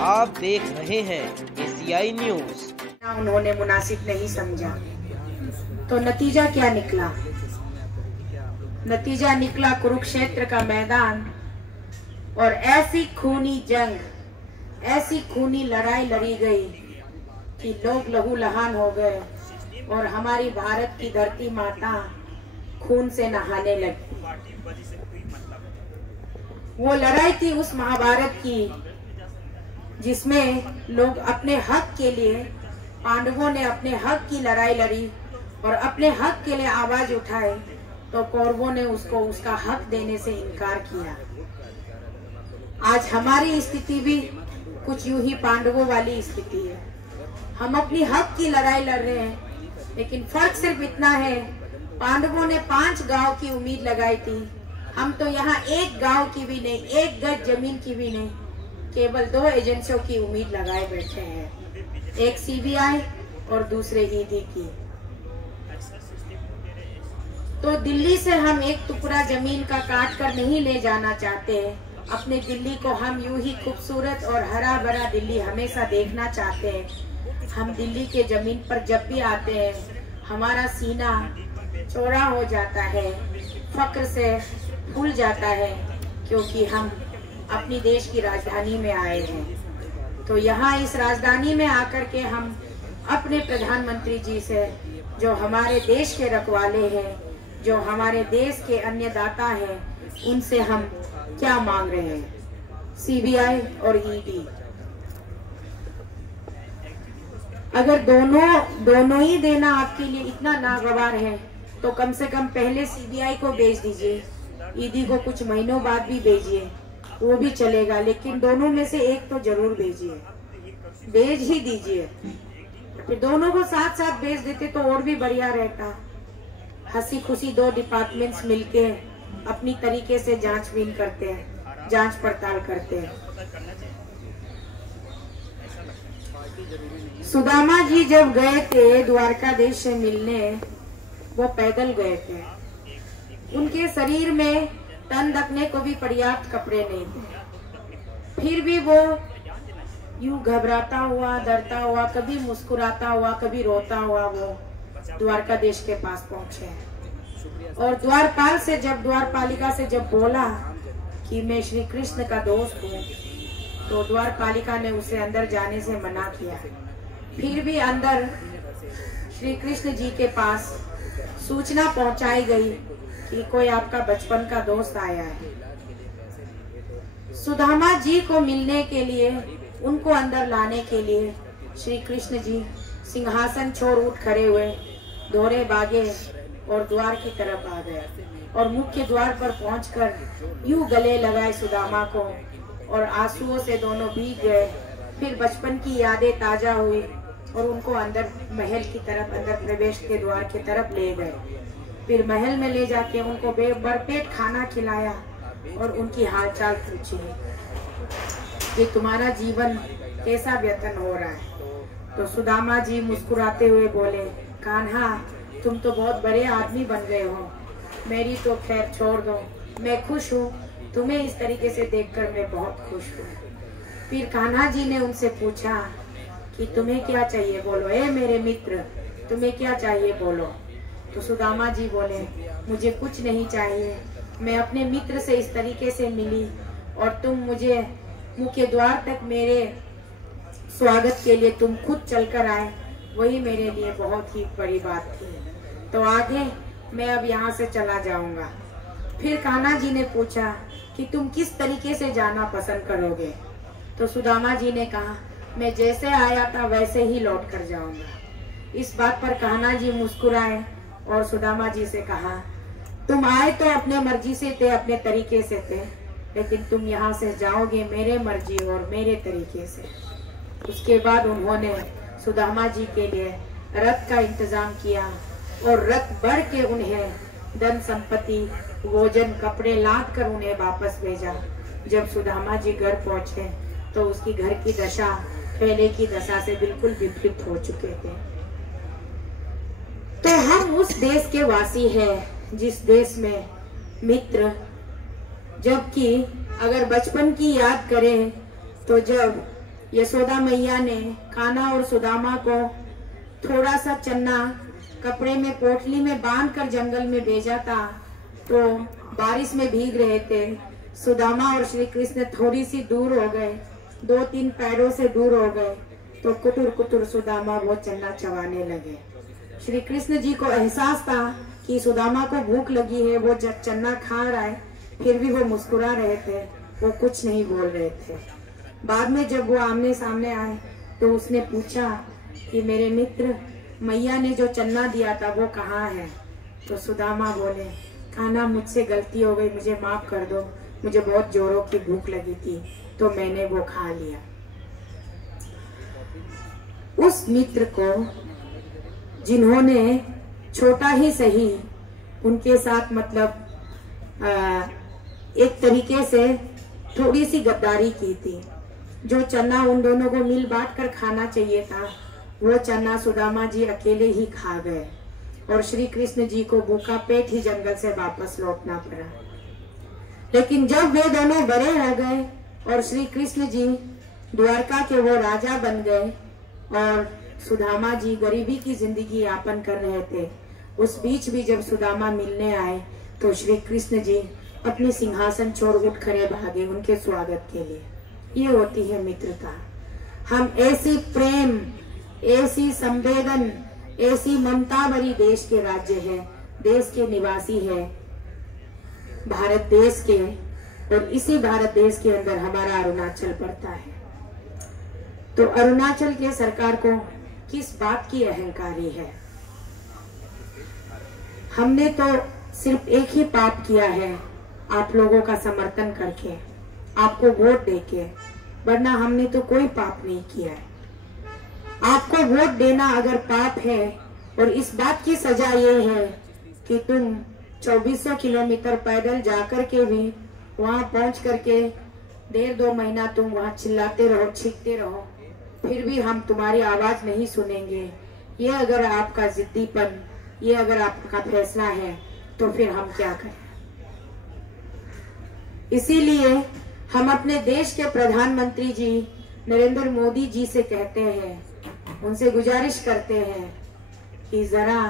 आप देख रहे हैं एशियाई न्यूज। उन्होंने मुनासिब नहीं समझा तो नतीजा क्या निकला? नतीजा निकला कुरुक्षेत्र का मैदान और ऐसी खूनी जंग, ऐसी खूनी लड़ाई लड़ी गई कि लोग लहूलुहान हो गए और हमारी भारत की धरती माता खून से नहाने लगी। वो लड़ाई थी उस महाभारत की जिसमें लोग अपने हक के लिए, पांडवों ने अपने हक की लड़ाई लड़ी और अपने हक के लिए आवाज उठाए तो कौरवों ने उसको उसका हक देने से इनकार किया। आज हमारी स्थिति भी कुछ यूं ही पांडवों वाली स्थिति है। हम अपनी हक की लड़ाई लड़ रहे हैं, लेकिन फर्क सिर्फ इतना है, पांडवों ने 5 गांव की उम्मीद लगाई थी, हम तो यहाँ 1 गांव की भी नहीं, 1 गज जमीन की भी नहीं, केवल 2 एजेंसियों की उम्मीद लगाए बैठे हैं, एक सीबीआई और दूसरे ईडी की। तो दिल्ली से हम एक टुकड़ा जमीन का काट कर नहीं ले जाना चाहते। अपने दिल्ली को हम यूं ही खूबसूरत और हरा भरा दिल्ली हमेशा देखना चाहते हैं। हम दिल्ली के जमीन पर जब भी आते हैं हमारा सीना चौड़ा हो जाता है, फक्र से फूल जाता है, क्योंकि हम अपनी देश की राजधानी में आए हैं। तो यहाँ इस राजधानी में आकर के हम अपने प्रधानमंत्री जी से, जो हमारे देश के रखवाले हैं, जो हमारे देश के अन्नदाता हैं, उनसे हम क्या मांग रहे हैं? सीबीआई और ईडी, अगर दोनों ही देना आपके लिए इतना नागवार है तो कम से कम पहले सीबीआई को भेज दीजिए, ईडी को कुछ महीनों बाद भी भेजिए, वो भी चलेगा, लेकिन दोनों में से एक तो जरूर भेजिए, भेज ही दीजिए। फिर दोनों को साथ साथ भेज देते तो और भी बढ़िया रहता। हंसी खुशी 2 डिपार्टमेंट्स मिलके अपनी तरीके से जांचबीन करते हैं, जांच पड़ताल करते हैं। सुदामा जी जब गए थे द्वारकाधीश से मिलने, वो पैदल गए थे, उनके शरीर में तन ढकने को भी पर्याप्त कपड़े नहीं थे, फिर भी वो यूं घबराता हुआ, डरता हुआ, कभी मुस्कुराता हुआ, कभी रोता हुआ वो द्वारकाधीश के पास पहुंचे। और द्वारपालिका से जब बोला कि मैं श्री कृष्ण का दोस्त हूँ, तो द्वारपालिका ने उसे अंदर जाने से मना किया। फिर भी अंदर श्री कृष्ण जी के पास सूचना पहुंचाई गई कि कोई आपका बचपन का दोस्त आया है। सुदामा जी को मिलने के लिए, उनको अंदर लाने के लिए श्री कृष्ण जी सिंहासन छोड़ उठ खड़े हुए, दौड़े भागे और द्वार की तरफ आ गए और मुख्य द्वार पर पहुंचकर यूं गले लगाए सुदामा को और आंसुओं से दोनों भीग गए। फिर बचपन की यादें ताजा हुई और उनको अंदर महल की तरफ, अंदर प्रवेश के द्वार की तरफ ले गए। फिर महल में ले जाके उनको भरपेट खाना खिलाया और उनकी हालचाल पूछी कि तुम्हारा जीवन कैसा व्यतीत हो रहा है। तो सुदामा जी मुस्कुराते हुए बोले, कान्हा तुम तो बहुत बड़े आदमी बन गए हो, मेरी तो खैर छोड़ दो, मैं खुश हूँ, तुम्हें इस तरीके से देखकर मैं बहुत खुश हूँ। फिर कान्हा जी ने उनसे पूछा कि तुम्हें क्या चाहिए, बोलो, ए मेरे मित्र, तुम्हें क्या चाहिए, बोलो। तो सुदामा जी बोले, मुझे कुछ नहीं चाहिए, मैं अपने मित्र से इस तरीके से मिली और तुम मुझे मुख्य द्वार तक मेरे स्वागत के लिए तुम खुद चलकर आए, वही मेरे लिए बहुत ही बड़ी बात थी। तो आगे मैं अब यहाँ से चला जाऊंगा। फिर कान्हा जी ने पूछा कि तुम किस तरीके से जाना पसंद करोगे? तो सुदामा जी ने कहा, मैं जैसे आया था वैसे ही लौट कर जाऊंगा। इस बात पर कान्हा जी मुस्कुराए और सुदामा जी से कहा, तुम आए तो अपने मर्जी से थे, अपने तरीके से थे, लेकिन तुम यहाँ से जाओगे मेरे मर्जी और मेरे तरीके से। उसके बाद उन्होंने सुदामा जी के लिए रथ का इंतजाम किया और रथ बढ़ के उन्हें धन संपत्ति, भोजन, कपड़े लाद कर उन्हें वापस भेजा। जब सुदामा जी घर पहुंचे तो उसकी घर की दशा पहले की दशा से बिल्कुल विपरीत हो चुके थे। तो हम उस देश के वासी हैं जिस देश में मित्र, जबकि अगर बचपन की याद करें तो जब यशोदा मैया ने कान्हा और सुदामा को थोड़ा सा चन्ना कपड़े में पोटली में बांध कर जंगल में भेजा था, तो बारिश में भीग रहे थे। सुदामा और श्री कृष्ण थोड़ी सी दूर हो गए, 2-3 पैरों से दूर हो गए, तो कुटुर कुटुर सुदामा वो चन्ना चबाने लगे। श्री कृष्ण जी को एहसास था कि सुदामा को भूख लगी है, वो जब चन्ना खा रहा है, फिर भी वो मुस्कुरा रहे थे, वो कुछ नहीं बोल रहे थे। बाद में जब वो आमने सामने आए तो उसने पूछा कि मेरे मित्र, मैया ने जो चन्ना दिया था वो कहाँ है? तो सुदामा बोले, कान्हा मुझसे गलती हो गई, मुझे माफ कर दो, मुझे बहुत जोरों की भूख लगी थी तो मैंने वो खा लिया। उस मित्र को जिन्होंने छोटा ही सही उनके साथ मतलब एक तरीके से थोड़ी सी गद्दारी की थी, जो चन्ना उन दोनों को मिल बांट कर खाना चाहिए था, वो चन्ना सुदामा जी अकेले ही खा गए और श्री कृष्ण जी को भूखा पेट ही जंगल से वापस लौटना पड़ा। लेकिन जब वे दोनों बड़े हो गए और श्री कृष्ण जी द्वारका के वो राजा बन गए और सुदामा जी गरीबी की जिंदगी यापन कर रहे थे, उस बीच भी जब सुदामा मिलने आए तो श्री कृष्ण जी अपनी सिंहासन छोड़ उठ खड़े भागे उनके स्वागत के लिए। ये होती है मित्रता। हम ऐसी प्रेम, ऐसी संवेदन, ऐसी ममता भरी देश के राज्य है, देश के निवासी है, भारत देश के, और इसी भारत देश के अंदर हमारा अरुणाचल पड़ता है। तो अरुणाचल के सरकार को किस बात की अहंकारी है? हमने तो सिर्फ एक ही पाप किया है, आप लोगों का समर्थन करके, आपको वोट देके, वरना हमने तो कोई पाप नहीं किया है। आपको वोट देना अगर पाप है और इस बात की सजा ये है कि तुम 2400 किलोमीटर पैदल जाकर के भी वहां पहुंच करके 1.5-2 महीना तुम वहां चिल्लाते रहो, चीखते रहो, फिर भी हम तुम्हारी आवाज नहीं सुनेंगे, ये अगर आपका जिद्दीपन, ये अगर आपका फैसला है तो फिर हम क्या करें? इसीलिए हम अपने देश के प्रधानमंत्री जी नरेंद्र मोदी जी से कहते हैं, उनसे गुजारिश करते हैं कि जरा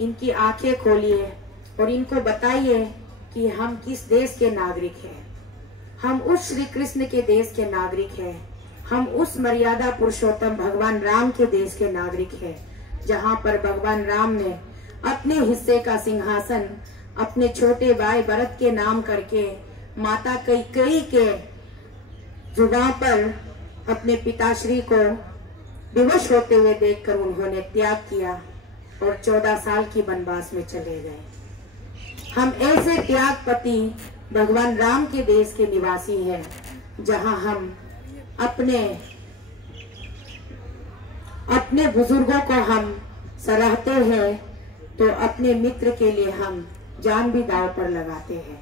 इनकी आंखें खोलिए और इनको बताइए कि हम किस देश के नागरिक हैं। हम उस श्री कृष्ण के देश के नागरिक हैं, हम उस मर्यादा पुरुषोत्तम भगवान राम के देश के नागरिक हैं, जहां पर भगवान राम ने अपने हिस्से का सिंहासन अपने छोटे भाई भरत के नाम करके माता कैकेयी के जुबान पर अपने पिताश्री को विवश होते हुए देखकर उन्होंने त्याग किया और 14 साल की वनवास में चले गए। हम ऐसे त्यागपति भगवान राम के देश के निवासी हैं, जहां हम अपने बुजुर्गों को हम सराहते हैं, तो अपने मित्र के लिए हम जान भी दांव पर लगाते हैं।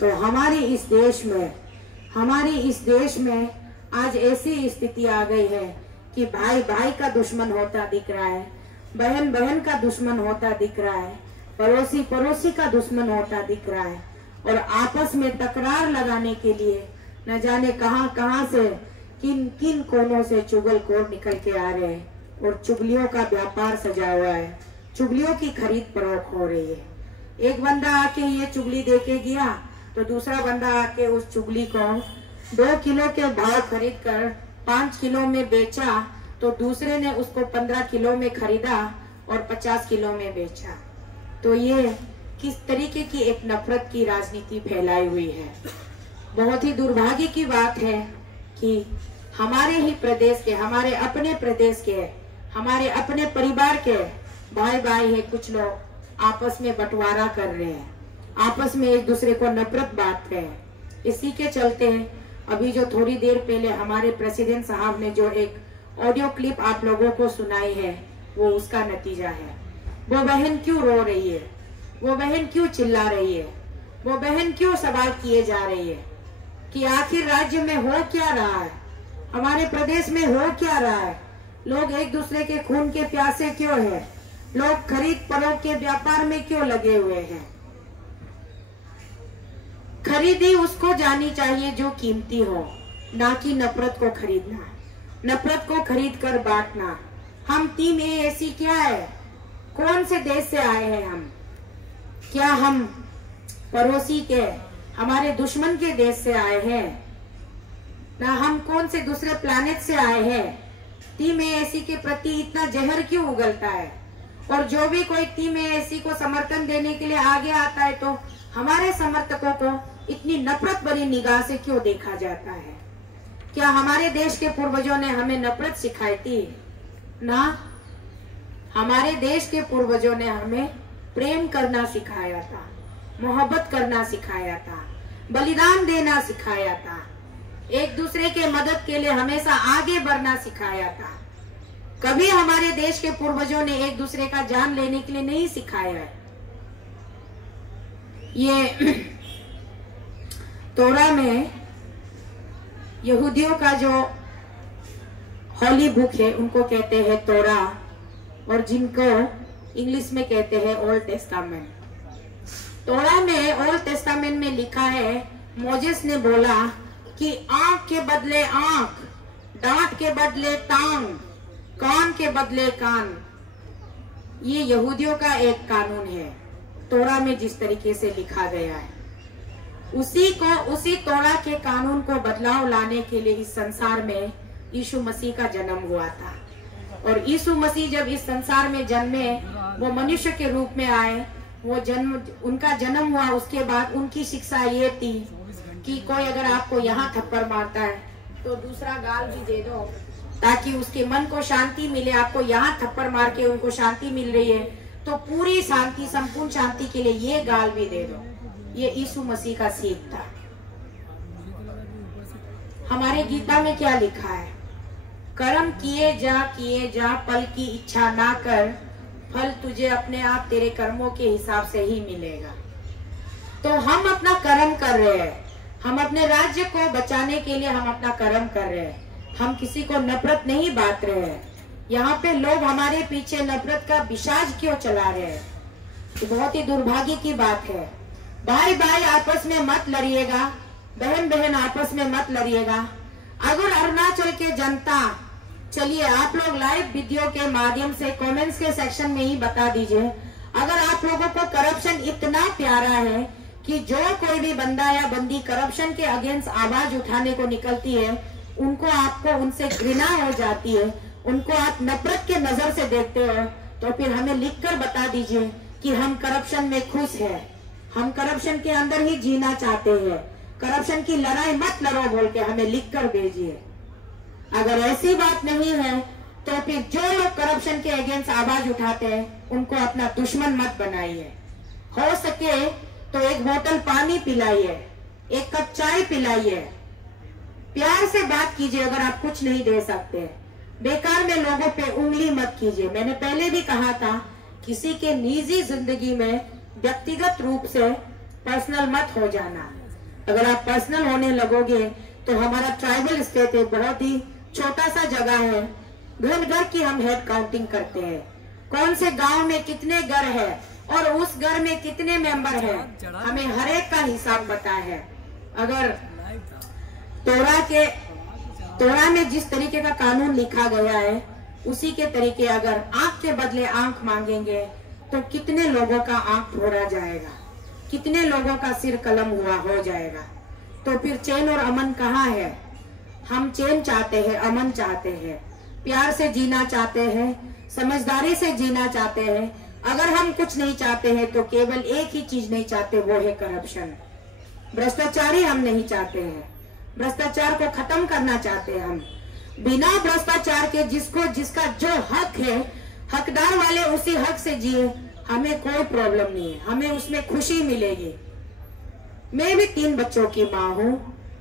तो हमारे इस देश में आज ऐसी स्थिति आ गई है कि भाई भाई का दुश्मन होता दिख रहा है, बहन बहन का दुश्मन होता दिख रहा है, पड़ोसी पड़ोसी का दुश्मन होता दिख रहा है, और आपस में तकरार लगाने के लिए न जाने कहां से किन किन कोनों से चुगलखोर निकल के आ रहे हैं, और चुगलियों का व्यापार सजा हुआ है, चुगलियों की खरीद फरोख्त हो रही है। एक बंदा आके ये चुगली देके गया तो दूसरा बंदा आके उस चुगली को 2 किलो के भाव खरीद कर 5 किलो में बेचा, तो दूसरे ने उसको 15 किलो में खरीदा और 50 किलो में बेचा। तो ये किस तरीके की एक नफरत की राजनीति फैलाई हुई है। बहुत ही दुर्भाग्य की बात है कि हमारे ही प्रदेश के, हमारे अपने प्रदेश के, हमारे अपने परिवार के भाई भाई है, कुछ लोग आपस में बंटवारा कर रहे हैं, आपस में एक दूसरे को नफरत बांट रहे हैं। इसी के चलते अभी जो थोड़ी देर पहले हमारे प्रेसिडेंट साहब ने जो एक ऑडियो क्लिप आप लोगों को सुनाई है, वो उसका नतीजा है। वो बहन क्यों रो रही है, वो बहन क्यों चिल्ला रही है, वो बहन क्यों सवाल किए जा रही है कि आखिर राज्य में हो क्या रहा है, हमारे प्रदेश में हो क्या रहा है। लोग एक दूसरे के खून के प्यासे क्यों हैं, लोग खरीद फरोख्त के व्यापार में क्यों लगे हुए हैं। खरीदी उसको जानी चाहिए जो कीमती हो, ना कि नफरत को खरीदना। नफरत को खरीद कर बांटना। हम टीम एसी क्या है? कौन से देश से आए हैं हम? क्या हम पड़ोसी के, हमारे दुश्मन के देश से आए हैं? ना हम कौन से दूसरे प्लैनेट से आए हैं? टीम एसी के प्रति इतना जहर क्यों उगलता है? और जो भी कोई टीम एसी को समर्थन देने के लिए आगे आता है तो हमारे समर्थकों को इतनी नफरत भरी निगाह से क्यों देखा जाता है? क्या हमारे देश के पूर्वजों ने हमें नफरत सिखाई थी? ना, हमारे देश के पूर्वजों ने हमें प्रेम करना सिखाया था, मोहब्बत करना सिखाया था, बलिदान देना सिखाया था, एक दूसरे के मदद के लिए हमेशा आगे बढ़ना सिखाया था। कभी हमारे देश के पूर्वजों ने एक दूसरे का जान लेने के लिए नहीं सिखाया है। ये तोरा में यहूदियों का जो हॉली बुक है उनको कहते हैं तोरा, और जिनको इंग्लिश में कहते हैं ओल्ड टेस्टामेंट। तोरा में ओल्ड टेस्टामेंट में लिखा है, मोजेस ने बोला कि आंख के बदले आंख, दांत के बदले टांग, कान के बदले कान। ये यहूदियों का एक कानून है, तोरा में जिस तरीके से लिखा गया है। उसी तोरा के कानून को बदलाव लाने के लिए इस संसार में यीशु मसीह का जन्म हुआ था। और यीशु मसीह जब इस संसार में जन्मे, वो मनुष्य के रूप में आए, उनका जन्म हुआ। उसके बाद उनकी शिक्षा ये थी कि कोई अगर आपको यहाँ थप्पड़ मारता है तो दूसरा गाल भी दे दो, ताकि उसके मन को शांति मिले। आपको यहाँ थप्पड़ मार के उनको शांति मिल रही है तो पूरी शांति, संपूर्ण शांति के लिए ये गाल भी दे दो। ये यीशु मसीह का सीख था। हमारे गीता में क्या लिखा है? कर्म किए जा फल की इच्छा ना कर, फल तुझे अपने आप तेरे कर्मों के हिसाब से ही मिलेगा। तो हम अपना कर्म कर रहे हैं, हम अपने राज्य को बचाने के लिए हम अपना कर्म कर रहे हैं। हम किसी को नफरत नहीं बांट रहे हैं। यहाँ पे लोग हमारे पीछे नफरत का विषाद क्यों चला रहे हैं? तो बहुत ही दुर्भाग्य की बात है। भाई भाई आपस में मत लड़िएगा, बहन बहन आपस में मत लड़िएगा। अगर अरुणाचल के जनता, चलिए आप लोग लाइव वीडियो के माध्यम से कमेंट्स के सेक्शन में ही बता दीजिए, अगर आप लोगों को करप्शन इतना प्यारा है कि जो कोई भी बंदा या बंदी करप्शन के अगेंस्ट आवाज उठाने को निकलती है, उनको आपको उनसे घृणा हो जाती है, उनको आप नफरत के नजर से देखते हो, तो फिर हमें लिखकर बता दीजिए कि हम करप्शन में खुश हैं, हम करप्शन के अंदर ही जीना चाहते हैं, करप्शन की लड़ाई मत लड़ो बोल के हमें लिखकर भेजिए। अगर ऐसी बात नहीं है तो फिर जो लोग करप्शन के अगेंस्ट आवाज उठाते हैं उनको अपना दुश्मन मत बनाइए। हो सके तो एक बोतल पानी पिलाइए, एक कप चाय पिलाइए, प्यार से बात कीजिए। अगर आप कुछ नहीं दे सकते, बेकार में लोगों पे उंगली मत कीजिए। मैंने पहले भी कहा था, किसी के निजी जिंदगी में व्यक्तिगत रूप से पर्सनल मत हो जाना। अगर आप पर्सनल होने लगोगे तो हमारा ट्राइबल स्टेट है, बहुत ही छोटा सा जगह है, घर घर की हम हेड काउंटिंग करते हैं, कौन से गांव में कितने घर है और उस घर में कितने मेंबर है, हमें हर एक का हिसाब पता है। अगर तोरा में जिस तरीके का कानून लिखा गया है उसी के तरीके अगर आंख के बदले आंख मांगेंगे तो कितने लोगों का आंख फोड़ा जाएगा, कितने लोगों का सिर कलम हुआ हो जाएगा। तो फिर चैन और अमन कहाँ है? हम चैन चाहते हैं, अमन चाहते हैं, प्यार से जीना चाहते हैं, समझदारी से जीना चाहते हैं। अगर हम कुछ नहीं चाहते हैं तो केवल एक ही चीज नहीं चाहते, वो है करप्शन। भ्रष्टाचारी हम नहीं चाहते हैं, भ्रष्टाचार को खत्म करना चाहते हैं हम। बिना भ्रष्टाचार के जिसका जो हक है, हकदार वाले उसी हक से जिए, हमें कोई प्रॉब्लम नहीं है, हमें उसमें खुशी मिलेगी। मैं भी 3 बच्चों की माँ हूँ।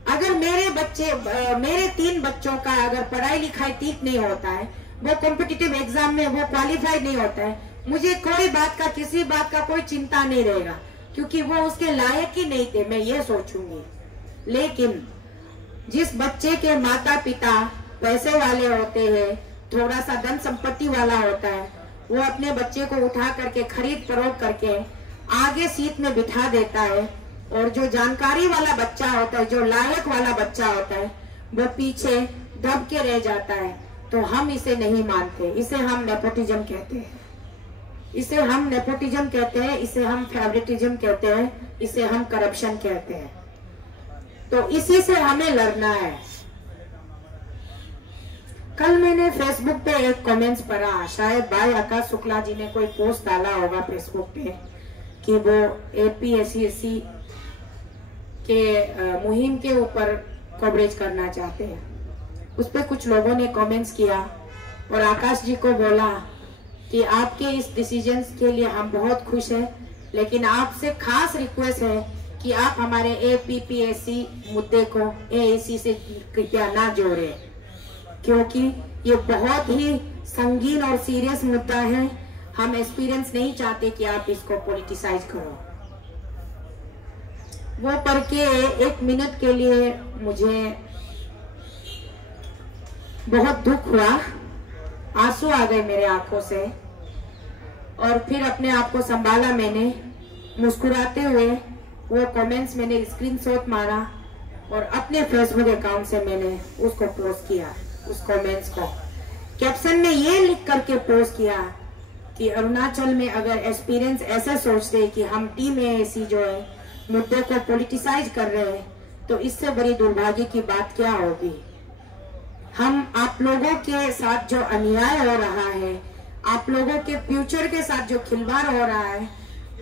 अगर मेरे 3 बच्चों का अगर पढ़ाई लिखाई ठीक नहीं होता है, वो कॉम्पिटिटिव एग्जाम में वो क्वालिफाइड नहीं होता है, मुझे कोई बात का, किसी बात का कोई चिंता नहीं रहेगा, क्योंकि वो उसके लायक ही नहीं थे, मैं ये सोचूंगी। लेकिन जिस बच्चे के माता पिता पैसे वाले होते हैं, थोड़ा सा धन संपत्ति वाला होता है, वो अपने बच्चे को उठा करके खरीद फरोख्त करके आगे सीट में बिठा देता है, और जो जानकारी वाला बच्चा होता है, जो लायक वाला बच्चा होता है, वो पीछे दब के रह जाता है तो हम इसे नहीं मानते। इसे हम नेपोटिज्म कहते हैं, इसे हम नेपोटिज्म कहते हैं, इसे हम फेवरेटिज्म कहते हैं, इसे हम करप्शन कहते हैं। तो इसी से हमें लड़ना है। कल मैंने फेसबुक पे एक कमेंट्स पढ़ा, शायद भाई आकाश शुक्ला जी ने कोई पोस्ट डाला होगा फेसबुक पे कि वो APSC के मुहिम के ऊपर कवरेज करना चाहते हैं। उस पर कुछ लोगों ने कमेंट्स किया और आकाश जी को बोला कि आपके इस डिसीजंस के लिए हम बहुत खुश हैं, लेकिन आपसे खास रिक्वेस्ट है कि आप हमारे APPSC मुद्दे को AAC से कृपया ना जोड़ें, क्योंकि ये बहुत ही संगीन और सीरियस मुद्दा है। हम एक्सपीरियंस नहीं चाहते कि आप इसको पॉलिटिसाइज करो। वो पढ़ के 1 मिनट के लिए मुझे बहुत दुख हुआ, आंसू आ गए मेरे आंखों से, और फिर अपने आप को संभाला मैंने। मुस्कुराते हुए वो कमेंट्स मैंने स्क्रीनशॉट मारा और अपने फेसबुक अकाउंट से मैंने उसको पोस्ट किया। उस कमेंट्स को कैप्शन में ये लिख करके पोस्ट किया कि अरुणाचल में अगर एक्सपीरियंस ऐसे सोचते कि हम टीम AAC जो है मुद्दे को पॉलिटिसाइज कर रहे हैं, तो इससे बड़ी दुर्भाग्य की बात क्या होगी। हम आप लोगों के साथ जो अन्याय हो रहा है, आप लोगों के फ्यूचर के साथ जो खिलवाड़ हो रहा है,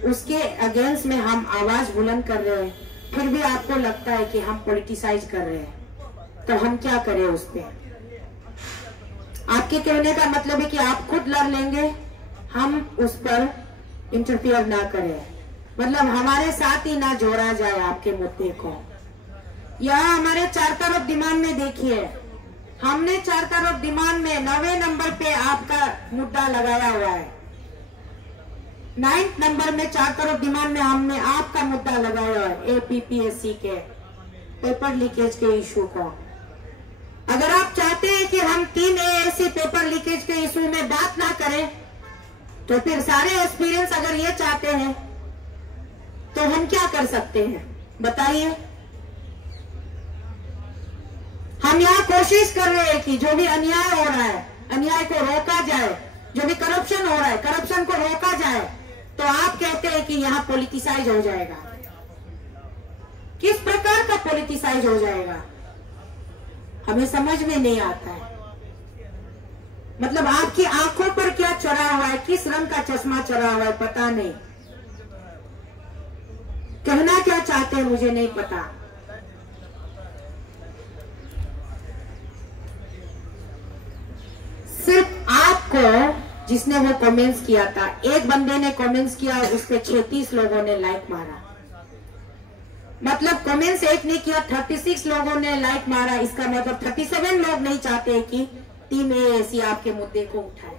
उसके अगेंस्ट में हम आवाज बुलंद कर रहे हैं, फिर भी आपको लगता है कि हम पॉलिटिसाइज कर रहे हैं, तो हम क्या करें उस पर। आपके कहने का मतलब है कि आप खुद लड़ लेंगे, हम उस पर इंटरफियर ना करें, मतलब हमारे साथ ही ना जोड़ा जाए आपके मुद्दे को। यहाँ हमारे 4 तरफ डिमांड में देखिए, हमने 4 तरफ डिमांड में 9वें नंबर पे आपका मुद्दा लगाया हुआ है। 9th नंबर में 4 तरफ डिमांड में हमने आपका मुद्दा लगाया हुआ है, APPSC के पेपर लीकेज के इशू को। अगर आप चाहते हैं कि हम 3 AAC पेपर लीकेज के इशू में बात ना करें, तो फिर सारे एक्सपीरियंस अगर ये चाहते हैं तो हम क्या कर सकते हैं बताइए। हम यहाँ कोशिश कर रहे हैं कि जो भी अन्याय हो रहा है, अन्याय को रोका जाए, जो भी करप्शन हो रहा है, करप्शन को रोका जाए, तो आप कहते हैं कि यहाँ पॉलिटिसाइज हो जाएगा। किस प्रकार का पॉलिटिसाइज हो जाएगा हमें समझ में नहीं आता है। मतलब आपकी आंखों पर क्या चढ़ा हुआ है, किस रंग का चश्मा चढ़ा हुआ है पता नहीं, कहना क्या चाहते हैं मुझे नहीं पता। सिर्फ आपको जिसने वो कमेंट्स किया था, एक बंदे ने कमेंट्स किया, उस पे 36 लोगों ने लाइक मारा। मतलब कमेंट्स एक ने किया, 36 लोगों ने लाइक मारा, इसका मतलब 37 लोग नहीं चाहते कि टीम AAC आपके मुद्दे को उठाए।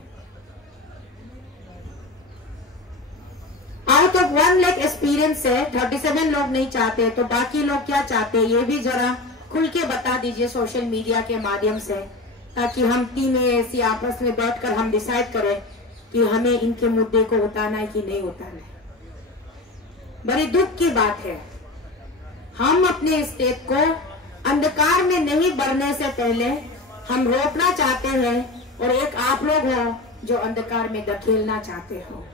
आउट ऑफ 1 लाख एक्सपीरियंस से 37 लोग नहीं चाहते, तो बाकी लोग क्या चाहते हैं ये भी जरा खुल के बता दीजिए सोशल मीडिया के माध्यम से, ताकि हम टीम AAC आपस में बैठकर हम डिसाइड करें कि हमें इनके मुद्दे को उतारना है कि नहीं उतारना है। बड़ी दुख की बात है, हम अपने स्टेट को अंधकार में नहीं बढ़ने से पहले हम रोकना चाहते हैं, और एक आप लोग हो जो अंधकार में धकेलना चाहते हो।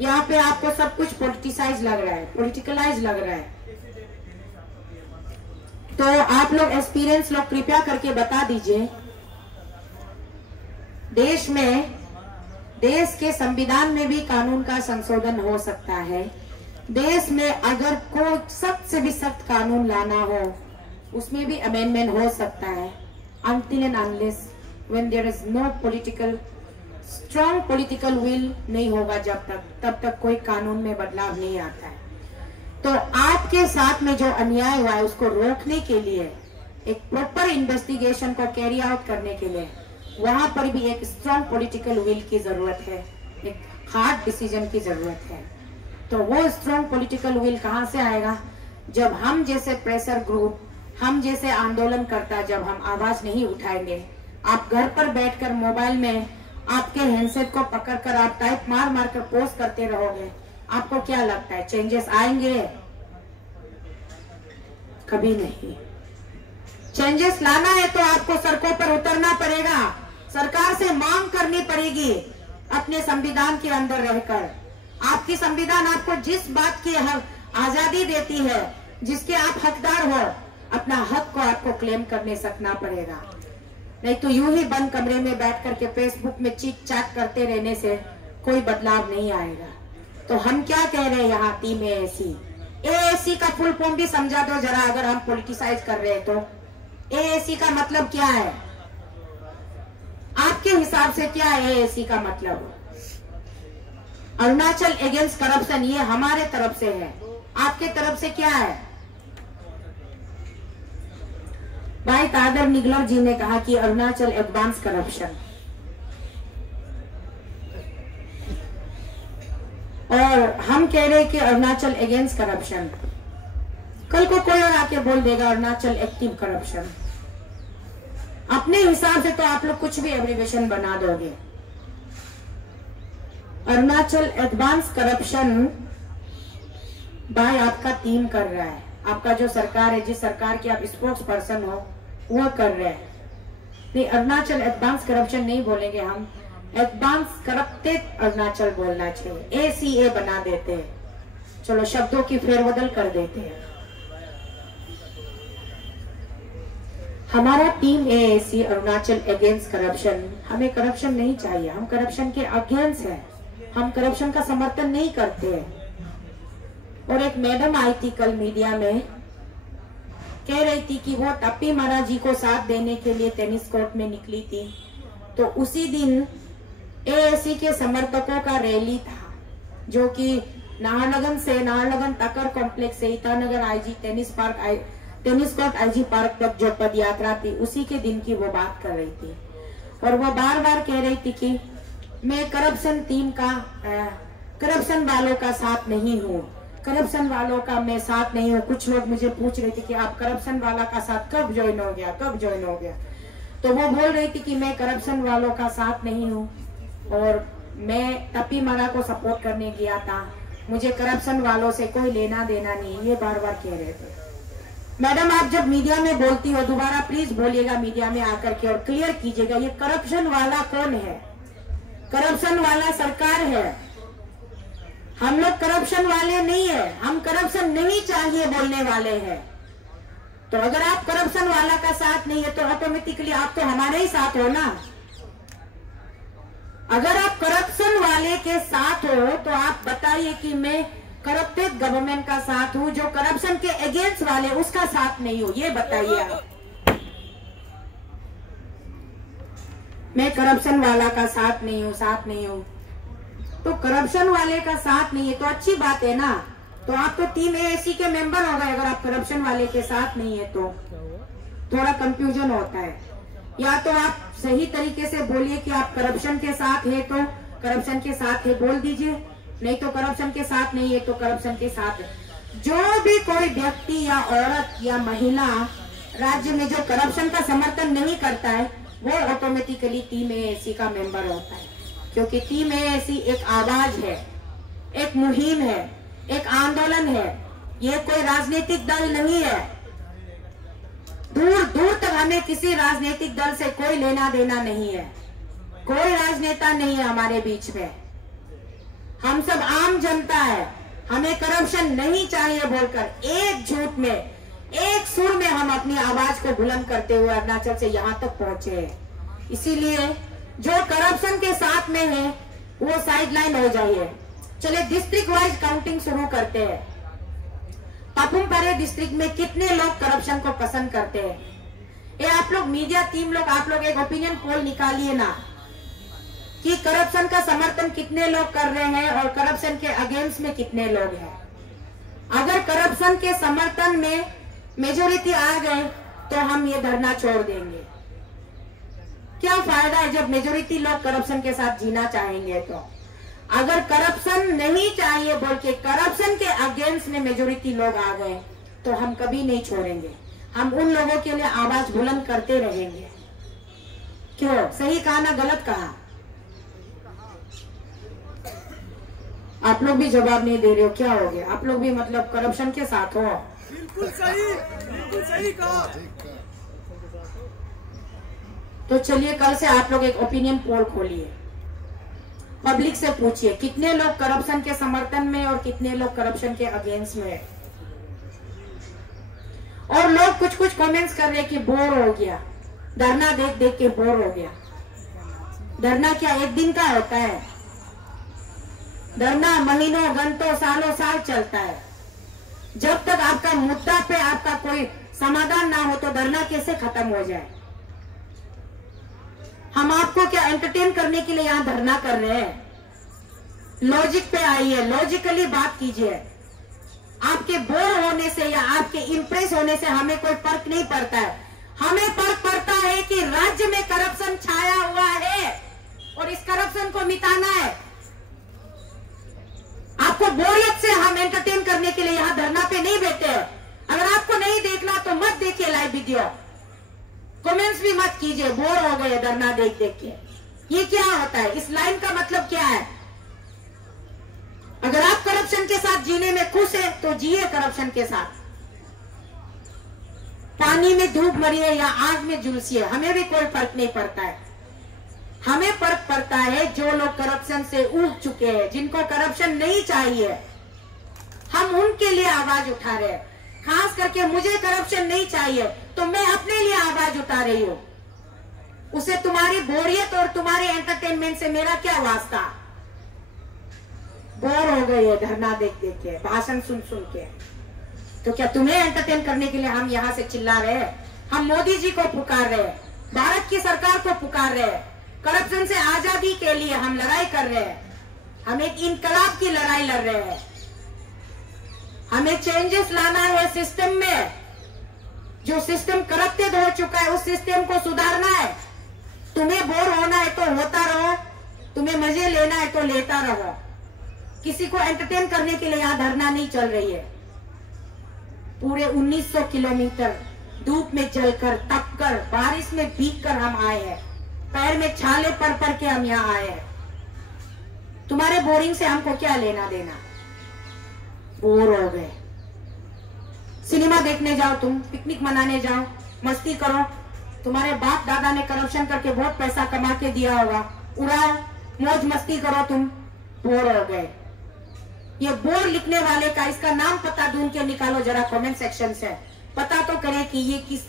यहाँ पे आपको सब कुछ पॉलिटिसाइज लग रहा है, पॉलिटिकलाइज लग रहा है। तो आप लोग एक्सपीरियंस लोग कृपया करके बता दीजिए, देश में, देश के संविधान में भी कानून का संशोधन हो सकता है। देश में अगर कोई सख्त से भी सख्त कानून लाना हो, उसमें भी अमेंडमेंट हो सकता है। Until and unless when there is no political strong political will नहीं होगा, तब तक कोई कानून में बदलाव नहीं आता है। तो आपके साथ में जो अन्याय हुआ है उसको रोकने के लिए, एक प्रॉपर इन्वेस्टिगेशन को कैरी आउट करने के लिए, वहां पर भी एक स्ट्रॉन्ग पॉलिटिकल विल की जरूरत है, एक हार्ड डिसीजन की जरूरत है। तो वो स्ट्रॉन्ग पॉलिटिकल विल कहां से आएगा, जब हम जैसे प्रेशर ग्रुप, हम जैसे आंदोलनकर्ता, जब हम आवाज नहीं उठाएंगे। आप घर पर बैठकर मोबाइल में आपके हैंडसेट को पकड़कर आप टाइप मार मार कर पोस्ट करते रहोगे, आपको क्या लगता है चेंजेस आएंगे? कभी नहीं। चेंजेस लाना है तो आपको सड़कों पर उतरना पड़ेगा, सरकार से मांग करनी पड़ेगी। अपने संविधान के अंदर रहकर आपकी संविधान आपको जिस बात की आजादी देती है, जिसके आप हकदार हो, अपना हक को आपको क्लेम करने सकना पड़ेगा। नहीं तो यूं ही बंद कमरे में बैठ करके फेसबुक में चीट चाट करते रहने से कोई बदलाव नहीं आएगा। तो हम क्या कह रहे हैं यहाँ टीम एएसी का फुल फॉर्म भी समझा दो जरा, अगर हम पॉलिटिसाइज कर रहे हैं तो। एएसी का मतलब क्या है आपके हिसाब से? क्या है एएसी का मतलब? अरुणाचल अगेंस्ट करप्शन, ये हमारे तरफ से है, आपके तरफ से क्या है? भाई तादर निगलर जी ने कहा कि अरुणाचल एडवांस करप्शन, और हम कह रहे हैं कि अरुणाचल अगेंस्ट करप्शन। कल को कोई और आके बोल देगा अरुणाचल एक्टिव करप्शन। अपने हिसाब से तो आप लोग कुछ भी एब्रिविएशन बना दोगे। अरुणाचल एडवांस करप्शन भाई आपका टीम कर रहा है, आपका जो सरकार है, जिस सरकार के आप स्पोक्स पर्सन हो, वो कर रहे हैं। नहीं, अरुणाचल एडवांस करप्शन नहीं बोलेंगे हम, एडवांस करप्टेड अरुणाचल बोलना चाहिए। एसीए बना देते हैं, चलो शब्दों की फेरबदल कर देते हैं। हमारा team AAC Arunachal against corruption, हमें करप्शन नहीं चाहिए, हम करप्शन के अगेंस्ट हैं, हम करप्शन का समर्थन नहीं करते हैं। और एक मैडम आई थी कल मीडिया में, कह रही थी कि वो टप्पी महाराज जी को साथ देने के लिए टेनिस कोर्ट में निकली थी, तो उसी दिन एएसी के समर्थकों का रैली था, जो कि नाहरलगुन टक्कर कॉम्प्लेक्स से Itanagar IG tennis court IG park तक जो पद यात्रा थी, उसी के दिन की वो बात कर रही थी। और वो बार बार कह रही थी कि मैं करप्शन टीम का, करप्शन वालों का साथ नहीं हूँ, करप्शन वालों का मैं साथ नहीं हूँ। कुछ लोग मुझे पूछ रहे थे कि आप करप्शन वाला का साथ कब ज्वाइन हो गया, कब ज्वाइन हो गया? तो वो बोल रही थी कि मैं करप्शन वालों का साथ नहीं हूँ और मैं टप्पी मारा को सपोर्ट करने गया था, मुझे करप्शन वालों से कोई लेना देना नहीं, ये बार बार कह रहे थे। मैडम आप जब मीडिया में बोलती हो, दोबारा प्लीज बोलिएगा मीडिया में आकर के और क्लियर कीजिएगा ये करप्शन वाला कौन है? करप्शन वाला सरकार है, हम लोग करप्शन वाले नहीं है, हम करप्शन नहीं चाहिए बोलने वाले हैं। तो अगर आप करप्शन वाला का साथ नहीं है तो ऑटोमेटिकली आप तो हमारे ही साथ हो ना। अगर आप करप्शन वाले के साथ हो तो आप बताइए कि मैं करप्टेड गवर्नमेंट का साथ हूं, जो करप्शन के अगेंस्ट वाले उसका साथ नहीं हूं, ये बताइए आप। मैं करप्शन वाला का साथ नहीं हूं, तो करप्शन वाले का साथ नहीं है तो अच्छी बात है ना। तो आप तो टीम एएसी के मेंबर हो गए, अगर आप करप्शन वाले के साथ नहीं है तो थोड़ा कंफ्यूजन होता है। या तो आप सही तरीके से बोलिए कि आप करप्शन के साथ है तो करप्शन के साथ है बोल दीजिए, नहीं तो करप्शन के साथ नहीं है तो करप्शन के साथ है। जो भी कोई व्यक्ति या औरत या महिला राज्य में जो करप्शन का समर्थन नहीं करता है वो ऑटोमेटिकली टीम एएसी का मेंबर होता है, क्योंकि टीम एएसी एक आवाज है, एक मुहिम है, एक आंदोलन है, ये कोई राजनीतिक दल नहीं है। दूर दूर तक हमें किसी राजनीतिक दल से कोई लेना देना नहीं है, कोई राजनेता नहीं है हमारे बीच में, हम सब आम जनता है। हमें करप्शन नहीं चाहिए बोलकर एक झूठ में, एक सुर में हम अपनी आवाज को बुलंद करते हुए अरुणाचल से यहाँ तक पहुंचे हैं। इसीलिए जो करप्शन के साथ में है वो साइडलाइन हो जाइए। चलिए डिस्ट्रिक्ट वाइज काउंटिंग शुरू करते हैं। पापुम पारे डिस्ट्रिक्ट में कितने लोग करप्शन को पसंद करते हैं? ये आप लोग मीडिया टीम लोग, आप लोग एक ओपिनियन पोल निकालिए ना कि करप्शन का समर्थन कितने लोग कर रहे हैं और करप्शन के अगेंस्ट में कितने लोग हैं। अगर करप्शन के समर्थन में मेजोरिटी आ गए तो हम ये धरना छोड़ देंगे। क्या फायदा है जब मेजोरिटी लोग करप्शन के साथ जीना चाहेंगे? तो अगर करप्शन नहीं चाहिए बोल के करप्शन के अगेंस्ट में मेजोरिटी लोग आ गए तो हम कभी नहीं छोड़ेंगे, हम उन लोगों के लिए आवाज बुलंद करते रहेंगे। क्यों? सही कहा ना गलत कहा? आप लोग भी जवाब नहीं दे रहे हो, क्या हो गया? आप लोग भी मतलब करप्शन के साथ हो? बिल्कुल सही कहा। तो चलिए कल से आप लोग एक ओपिनियन पोल खोलिए, पब्लिक से पूछिए कितने लोग करप्शन के समर्थन में और कितने लोग करप्शन के अगेंस्ट में। और लोग कुछ कुछ कमेंट्स कर रहे हैं कि बोर हो गया, धरना देख देख के बोर हो गया। धरना क्या एक दिन का होता है? धरना महीनों घंटों सालों साल चलता है। जब तक आपका मुद्दा पे आपका कोई समाधान ना हो तो धरना कैसे खत्म हो जाए? हम आपको क्या एंटरटेन करने के लिए यहाँ धरना कर रहे हैं? लॉजिक पे आइए, लॉजिकली बात कीजिए। आपके बोर होने से या आपके इंप्रेस होने से हमें कोई फर्क नहीं पड़ता है। हमें फर्क पड़ता है कि राज्य में करप्शन छाया हुआ है और इस करप्शन को मिटाना है। आपको बोरियत से हम एंटरटेन करने के लिए यहाँ धरना पे नहीं बैठे हैं। अगर आपको नहीं देखना तो मत देखिए लाइव वीडियो, कमेंट्स भी मत कीजिए, बोर हो गए धरना देख देख के। ये क्या होता है? इस लाइन का मतलब क्या है? अगर आप करप्शन के साथ जीने में खुश है तो जिए करप्शन के साथ। पानी में धूप मरिए या आग में झुलसिए, हमें भी कोई फर्क नहीं पड़ता है। हमें फर्क पड़ता है जो लोग करप्शन से ऊब चुके हैं, जिनको करप्शन नहीं चाहिए, हम उनके लिए आवाज उठा रहे हैं। खास करके मुझे करप्शन नहीं चाहिए तो मैं अपने लिए आवाज उठा रही हूं। उसे तुम्हारी बोरियत और तुम्हारे एंटरटेनमेंट से मेरा क्या वास्ता? बोर हो गई है धरना देख देख के, भाषण सुन सुन के। तो क्या तुम्हें एंटरटेन करने के लिए हम यहाँ से चिल्ला रहे हैं? हम मोदी जी को पुकार रहे हैं, भारत की सरकार को पुकार रहे हैं। करप्शन से आजादी के लिए हम लड़ाई कर रहे हैं। हम एक इनकलाब की लड़ाई लड़ रहे हैं। हमें चेंजेस लाना है सिस्टम में। जो सिस्टम करप्टेड हो चुका है उस सिस्टम को सुधारना है। तुम्हें बोर होना है तो होता रहो, तुम्हें मजे लेना है तो लेता रहो। किसी को एंटरटेन करने के लिए यहाँ धरना नहीं चल रही है। पूरे 1900 किलोमीटर धूप में जलकर, तपकर, बारिश में भीगकर हम आए हैं। पैर में छाले पड़ के हम यहाँ आए हैं। तुम्हारे बोरिंग से हमको क्या लेना देना? बोर हो गए। सिनेमा देखने जाओ, तुम पिकनिक मनाने जाओ, मस्ती करो। तुम्हारे बाप दादा ने करप्शन करके बहुत पैसा कमा के दिया होगा, उड़ाओ, मौज मस्ती करो। तुम बोर हो गए। ये बोर लिखने वाले का इसका नाम पता ढूंढ के निकालो जरा कमेंट सेक्शन से। पता तो करे कि ये किस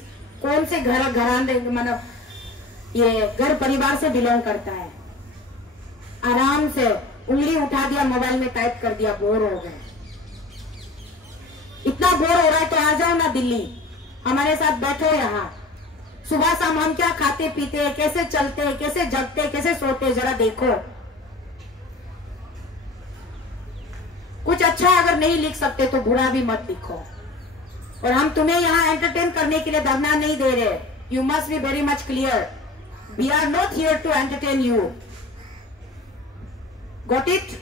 कौन से घराने मतलब ये घर परिवार से बिलोंग करता है। आराम से उंगली उठा दिया, मोबाइल में टाइप कर दिया, बोर हो गए। इतना बोर हो रहा है तो आ जाओ ना दिल्ली, हमारे साथ बैठो यहाँ। सुबह शाम हम क्या खाते पीते हैं, कैसे चलते हैं, कैसे जगते हैं, कैसे सोते हैं, जरा देखो। कुछ अच्छा अगर नहीं लिख सकते तो बुरा भी मत लिखो। और हम तुम्हें यहाँ एंटरटेन करने के लिए धरना नहीं दे रहे। You must be very much clear, we are not here to entertain you. Got it?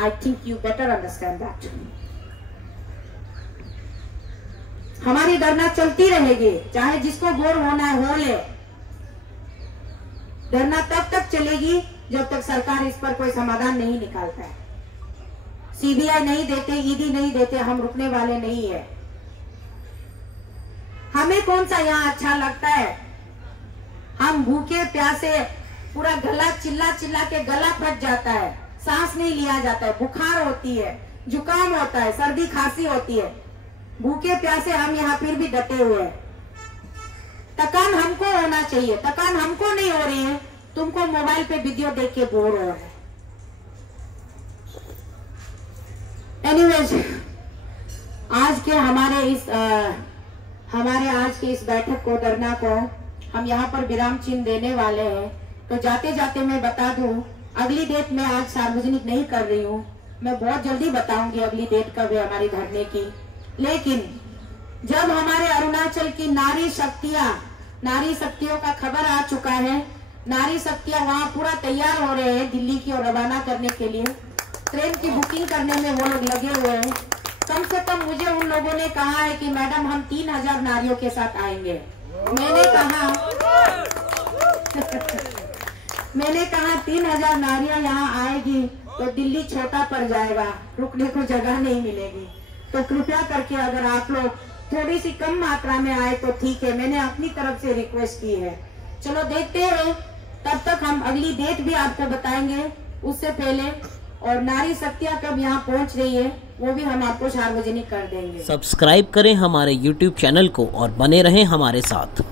I think you better understand that. हमारी धरना चलती रहेगी, चाहे जिसको बोर होना है हो ले। धरना तब तक चलेगी जब तक सरकार इस पर कोई समाधान नहीं निकालता है। सीबीआई नहीं देते, ईडी नहीं देते, हम रुकने वाले नहीं है। हमें कौन सा यहाँ अच्छा लगता है? हम भूखे प्यासे पूरा गला चिल्ला चिल्ला के गला फट जाता है, सांस नहीं लिया जाता है, बुखार होती है, जुकाम होता है, सर्दी खांसी होती है। भूखे प्यासे हम यहाँ फिर भी डटे हुए हैं। थकान हमको होना चाहिए, थकान हमको नहीं हो रही है। तुमको मोबाइल पे वीडियो देख के बोर हो रहा है। एनीवेज, आज के हमारे आज के इस बैठक को, धरना को हम यहाँ पर विराम चिन्ह देने वाले हैं। तो जाते जाते मैं बता दूं, अगली डेट मैं आज सार्वजनिक नहीं कर रही हूँ। मैं बहुत जल्दी बताऊंगी अगली डेट कब है हमारी धरने की। लेकिन जब हमारे अरुणाचल की नारी शक्तियों का खबर आ चुका है, नारी शक्तियां वहाँ पूरा तैयार हो रहे हैं दिल्ली की ओर रवाना करने के लिए। ट्रेन की बुकिंग करने में वो लोग लगे हुए हैं। कम से कम मुझे उन लोगों ने कहा है कि मैडम हम 3000 नारियों के साथ आएंगे। मैंने कहा 3000 नारियां यहाँ आएगी तो दिल्ली छोटा पड़ जाएगा, रुकने को जगह नहीं मिलेगी। तो कृपया करके अगर आप लोग थोड़ी सी कम मात्रा में आए तो ठीक है। मैंने अपनी तरफ से रिक्वेस्ट की है चलो देखते हैं, तब तक हम अगली डेट भी आपको बताएंगे उससे पहले, और नारी शक्तियाँ कब यहाँ पहुँच रही है वो भी हम आपको सार्वजनिक कर देंगे। सब्सक्राइब करें हमारे YouTube चैनल को और बने रहें हमारे साथ।